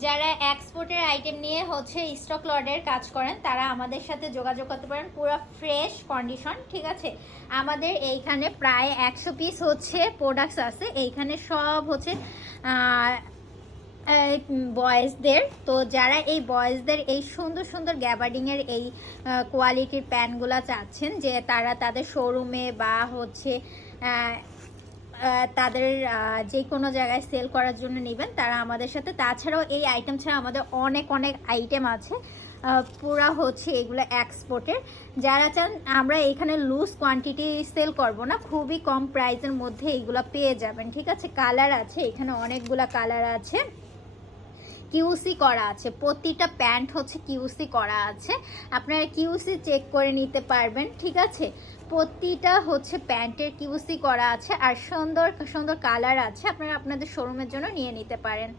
যারা এক্সপোর্টের আইটেম নিয়ে হচ্ছে স্টক লটের কাজ করেন তারা আমাদের সাথে যোগাযোগ করতে পারেন, পুরো ফ্রেশ কন্ডিশন, ঠিক আছে। আমাদের এইখানে প্রায় 100 পিস হচ্ছে প্রোডাক্টস আছে, এইখানে সব হচ্ছে বয়েজদের। তো যারা এই বয়েজদের এই সুন্দর সুন্দর গ্যাবার্ডিংয়ের এই কোয়ালিটির প্যান্টগুলো চাচ্ছেন, যে তারা তাদের শোরুমে বা হচ্ছে তাদের যে কোনো জায়গায় সেল করার জন্য নেবেন, তারা আমাদের সাথে। তাছাড়াও এই আইটেম ছাড়া আমাদের অনেক অনেক আইটেম আছে, পুরা হচ্ছে এগুলো এক্সপোর্টের। যারা চান, আমরা এখানে লুজ কোয়ান্টিটি সেল করব না, খুবই কম প্রাইসের মধ্যে এইগুলো পেয়ে যাবেন, ঠিক আছে। কালার আছে এখানে, অনেকগুলা কালার আছে, কিউসি করা আছে, প্রতিটা প্যান্ট হচ্ছে কিউসি করা আছে, আপনারা কিউসি চেক করে নিতে পারবেন, ঠিক আছে। প্রতিটা হচ্ছে প্যান্টের কিউসি করা আছে, আর সুন্দর সুন্দর কালার আছে, আপনারা আপনাদের শোরুমের জন্য নিয়ে নিতে পারেন।